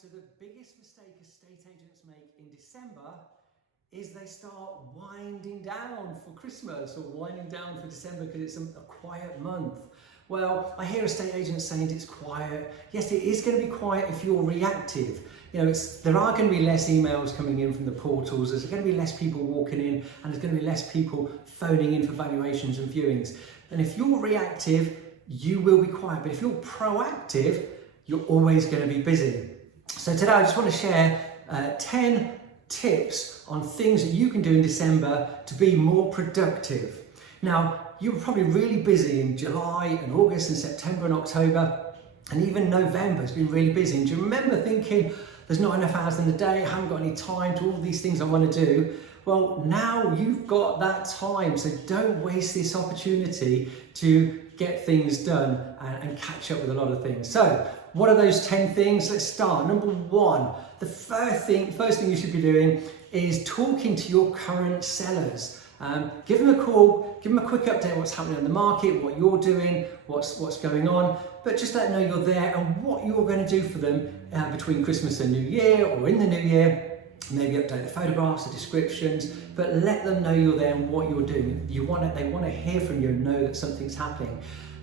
So the biggest mistake estate agents make in December is they start winding down for Christmas or winding down for December because it's a quiet month. Well, I hear estate agents saying it's quiet. Yes, it is going to be quiet if you're reactive. You know, there are going to be less emails coming in from the portals, there's going to be less people walking in, and there's going to be less people phoning in for valuations and viewings. And if you're reactive, you will be quiet. But if you're proactive, you're always going to be busy. So today I just want to share 10 tips on things that you can do in December to be more productive. Now, you were probably really busy in July and August and September and October, and even November has been really busy. And do you remember thinking, there's not enough hours in the day, I haven't got any time to all these things I want to do? Well, now you've got that time, so don't waste this opportunity to get things done and catch up with a lot of things. So, what are those 10 things? Let's start. Number one, the first thing you should be doing is talking to your current sellers. Give them a call, give them a quick update on what's happening on the market, what you're doing, what's going on, but just let them know you're there and what you're going to do for them between Christmas and New Year or in the New Year. Maybe update the photographs, the descriptions, but let them know you're there and what you're doing. They want to hear from you and know that something's happening.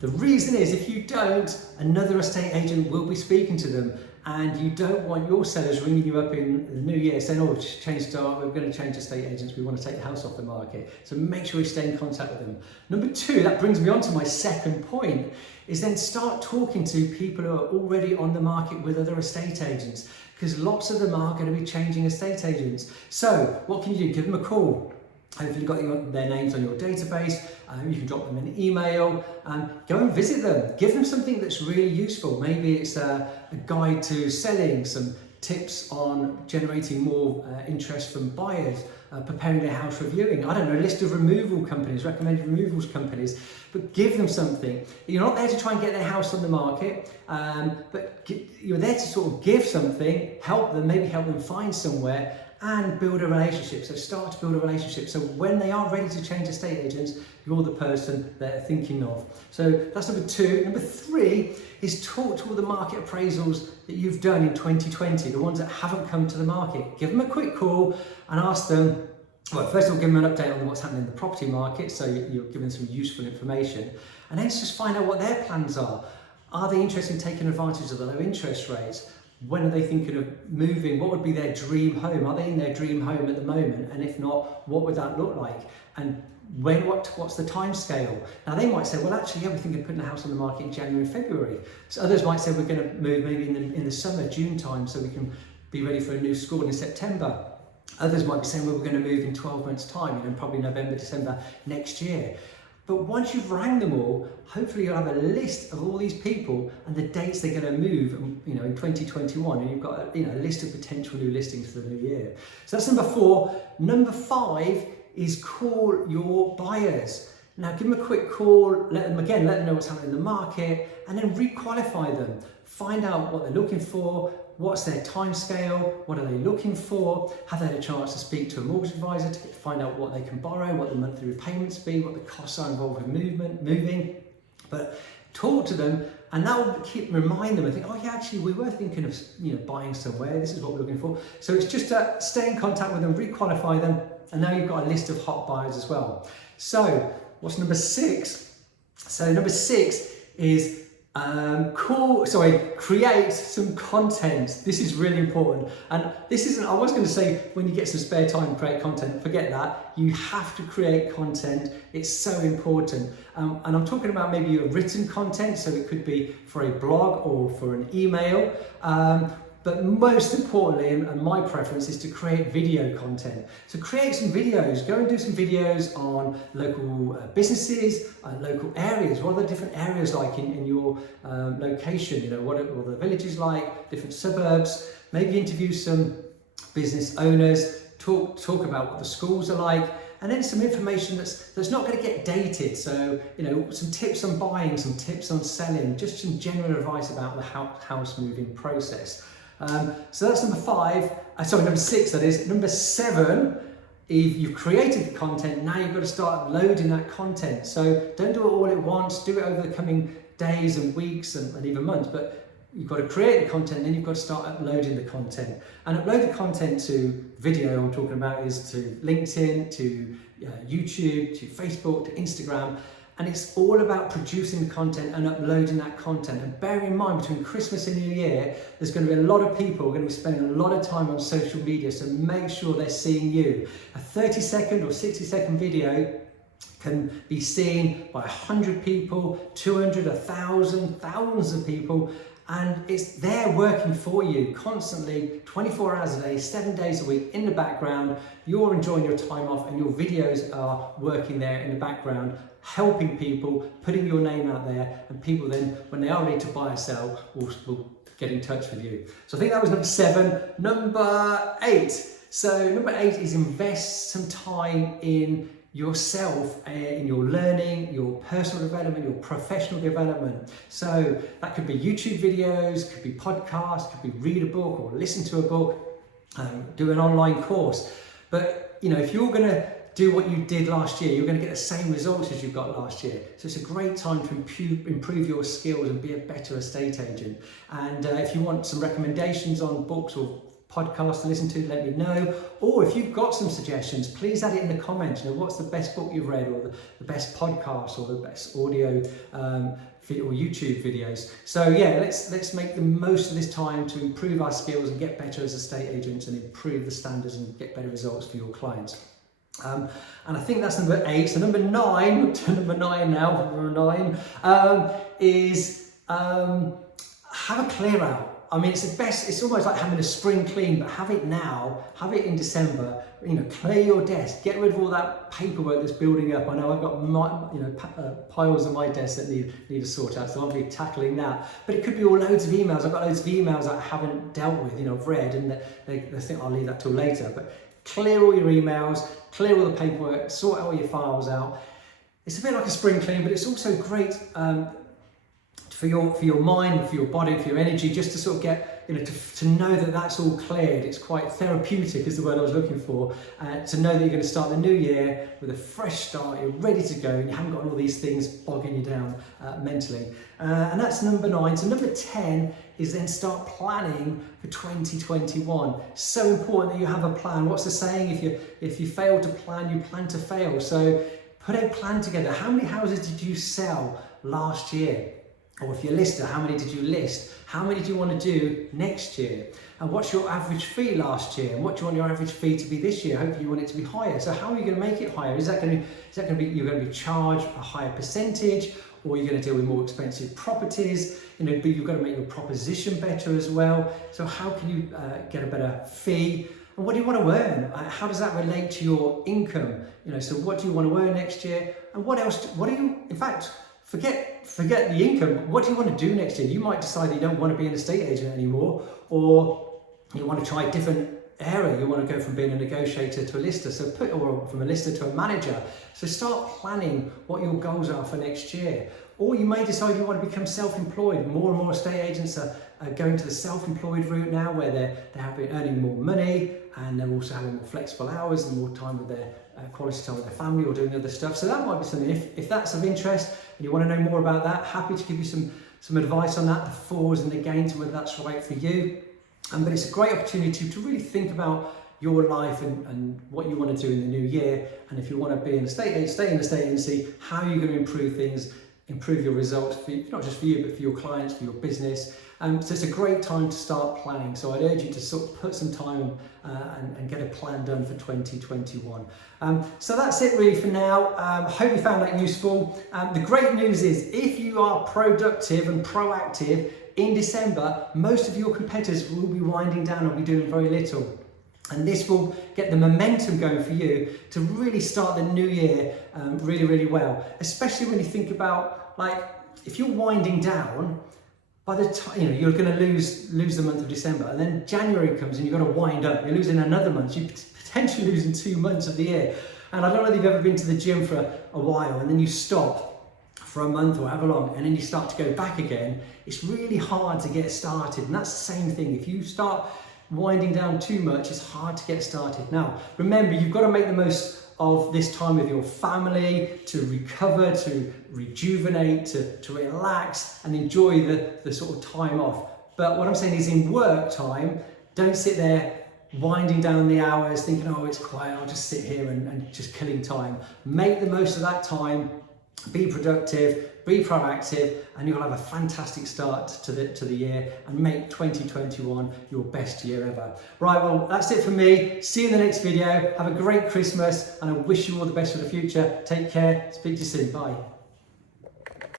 The reason is, if you don't, another estate agent will be speaking to them, and you don't want your sellers ringing you up in the new year saying, oh, we're going to change estate agents, we want to take the house off the market. So make sure you stay in contact with them. Number two, that brings me on to my second point, is then start talking to people who are already on the market with other estate agents, because lots of them are going to be changing estate agents. So what can you do? Give them a call. Hopefully you've got their names on your database. You can drop them an email. Go and visit them. Give them something that's really useful. Maybe it's a guide to selling, some tips on generating more interest from buyers, preparing their house for viewing. I don't know, a list of removal companies, recommended removals companies, but give them something. You're not there to try and get their house on the market, but you're there to sort of give something, help them, maybe help them find somewhere, and build a relationship. So start to build a relationship. So when they are ready to change estate agents, you're the person they're thinking of. So that's number two. Number three is talk to all the market appraisals that you've done in 2020, the ones that haven't come to the market. Give them a quick call and ask them, well, first of all, give them an update on what's happening in the property market, so you're giving some useful information. And then just find out what their plans are. Are they interested in taking advantage of the low interest rates? When are they thinking of moving? What would be their dream home? Are they in their dream home at the moment? And if not, what would that look like? And what's the time scale? Now they might say, well, actually, yeah, we're thinking of putting a house on the market in January and February. So others might say we're going to move maybe in the summer, June time, so we can be ready for a new school in September. Others might be saying, well, we're going to move in 12 months time, probably November, December next year. But once you've rang them all, hopefully you'll have a list of all these people and the dates they're going to move, in 2021, and you've got a list of potential new listings for the new year. So that's number four. Number five is call your buyers. Now give them a quick call, let them know what's happening in the market, and then re-qualify them. Find out what they're looking for, what's their time scale, what are they looking for, have they had a chance to speak to a mortgage advisor to find out what they can borrow, what the monthly repayments be, what the costs are involved with moving. But talk to them, and that will remind them and think, oh yeah, actually we were thinking of buying somewhere, this is what we're looking for. So it's just to stay in contact with them, re-qualify them, and now you've got a list of hot buyers as well. So what's number six? So number six is create some content. This is really important. And this isn't, I was going to say when you get some spare time, create content. Forget that. You have to create content. It's so important. And I'm talking about maybe your written content. So it could be for a blog or for an email. But most importantly, and my preference, is to create video content. So create some videos, go and do some videos on local businesses, local areas. What are the different areas like in your location? What are the villages like, different suburbs? Maybe interview some business owners, talk about what the schools are like, and then some information that's not going to get dated. So, some tips on buying, some tips on selling, just some general advice about the house moving process. So that's number six, that is. Number seven, if you've created the content, now you've got to start loading that content. So don't do it all at once, do it over the coming days and weeks and even months, but you've got to create the content, then you've got to start uploading the content. And upload the content to video I'm talking about is to LinkedIn, to YouTube, to Facebook, to Instagram. And it's all about producing the content and uploading that content. And bear in mind, between Christmas and New Year, there's going to be a lot of people who are going to be spending a lot of time on social media. So make sure they're seeing you. A 30-second or 60-second video can be seen by 100 people, 200, 1,000, thousands of people. And it's there working for you constantly, 24 hours a day, 7 days a week in the background. You're enjoying your time off and your videos are working there in the background, helping people, putting your name out there, and people then, when they are ready to buy or sell, will get in touch with you. So I think that was number 7. Number 8. So number 8 is invest some time in yourself, in your learning, your personal development, your professional development. So that could be YouTube videos, could be podcasts, could be read a book or listen to a book, do an online course. But you know, if you're going to do what you did last year, you're going to get the same results as you got last year. So it's a great time to improve your skills and be a better estate agent. And if you want some recommendations on books or podcasts to listen to, let me know. Or if you've got some suggestions, please add it in the comments. You know, what's the best book you've read, or the best podcast, or the best audio or YouTube videos. So yeah, let's make the most of this time to improve our skills and get better as estate agents and improve the standards and get better results for your clients. And I think that's number 8. So number 9, to number 9 now, number 9 is have a clear out. I mean, it's the best, it's almost like having a spring clean, but have it now, have it in December, you know, clear your desk, get rid of all that paperwork that's building up. I know I've got piles on my desk that need to sort out, so I'll be tackling that. But it could be all loads of emails. I've got loads of emails that I haven't dealt with, you know, I've read, and they think I'll leave that till later. But clear all your emails, clear all the paperwork, sort all your files out. It's a bit like a spring clean, but it's also great for your mind, for your body, for your energy, just to sort of get, you know, to know that that's all cleared. It's quite therapeutic is the word I was looking for, to know that you're going to start the new year with a fresh start, you're ready to go, and you haven't got all these things bogging you down mentally. And that's number 9. So number 10 is then start planning for 2021. So important that you have a plan. What's the saying? If you fail to plan, you plan to fail. So put a plan together. How many houses did you sell last year? Or if you're a lister, how many did you list? How many do you want to do next year? And what's your average fee last year? And what do you want your average fee to be this year? Hopefully you want it to be higher. So how are you going to make it higher? Is that going to be you're going to be charged a higher percentage, or you're going to deal with more expensive properties? You know, but you've got to make your proposition better as well. So how can you get a better fee? And what do you want to earn? How does that relate to your income? You know, so what do you want to earn next year? And what else? What do you? In fact, forget the income. What do you want to do next year? You might decide that you don't want to be an estate agent anymore, or you want to try a different area. You want to go from being a negotiator to a lister, or from a lister to a manager. So start planning what your goals are for next year. Or you may decide you want to become self-employed. More and more estate agents are going to the self-employed route now, where they have been earning more money, and they're also having more flexible hours and more time with their quality time with their family, or doing other stuff. So that might be something, if that's of interest and you want to know more about that, happy to give you some advice on that, the fors and the gains, and whether that's right for you. But it's a great opportunity to really think about your life and what you want to do in the new year. And if you want to be in a stay in a state agency, how are you going to improve things, improve your results, not just for you, but for your clients, for your business. So it's a great time to start planning. So I'd urge you to sort of put some time and get a plan done for 2021. So that's it really for now. Hope you found that useful. The great news is, if you are productive and proactive in December, most of your competitors will be winding down and will be doing very little. And this will get the momentum going for you to really start the new year really, really well. Especially when you think about, like, if you're winding down, by the time, you know, you're going to lose the month of December, and then January comes and you've got to wind up. You're losing another month. You're potentially losing 2 months of the year. And I don't know if you've ever been to the gym for a while and then you stop for a month or however long, and then you start to go back again. It's really hard to get started. And that's the same thing. If you start winding down too much, it's hard to get started. Now, remember, you've got to make the most of this time with your family, to recover, to rejuvenate, to relax and enjoy the sort of time off. But what I'm saying is in work time, don't sit there winding down the hours thinking, oh, it's quiet, I'll just sit here and just killing time. Make the most of that time, be productive, be proactive, and you'll have a fantastic start to the year and make 2021 your best year ever. Right, well, that's it for me. See you in the next video. Have a great Christmas, and I wish you all the best for the future. Take care. Speak to you soon. Bye.